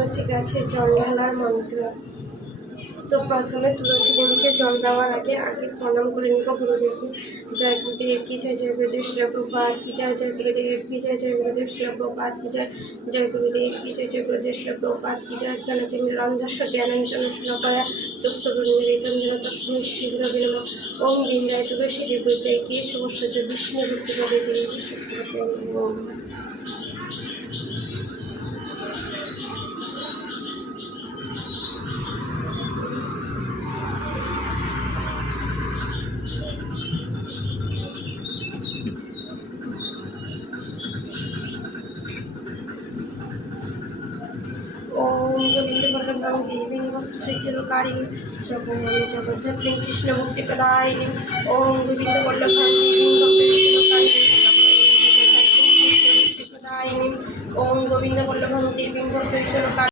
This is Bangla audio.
তুলসী গাছে জল ঢালার মন্ত্র। তো প্রথমে তুলসী দেবীকে জল দেওয়ার আগে প্রণাম করে নিব গুরুদেবকে। জয় গুরুদেব কি জয়, জয় গুরুদেব শিল প্রভুপাদ কি জয়, জয় গুরুদেব কি জয়, জয় গুরুদেব শিল প্রভুপাদ কি জয়, জয় গুরুদেব কি জয়, জয় গুরুদেব শিল প্রভুপাদ কি জয়। জ্ঞানতিমিরান্ধস্য জ্ঞানাঞ্জনা শলাকায়া চক্ষুরুন্মিলিतं येन তস্मै শ্রীগুরবে নমঃ। ওম বিন্দায় তুলসী দেবীতে কি সমস্যা বিষ্ণু ভক্তিপদে দেবী শক্তিপদে ওম। ওম গোবিন্দবল্লভাং দেবীং ভক্তচৈতন্যকারিণীং স্বপনামি জগদ্ধাত্রীং কৃষ্ণভক্তিপ্রদায়িনীং। ওম গোবিন্দবল্লভাং দেবীং ভক্তচৈতন্যকারিণীং স্বপনামি জগদ্ধাত্রীং কৃষ্ণভক্তিপ্রদায়িনীং। ওম গোবিন্দবল্লভাং দেবীং ভক্তচৈতন্যকারিণীং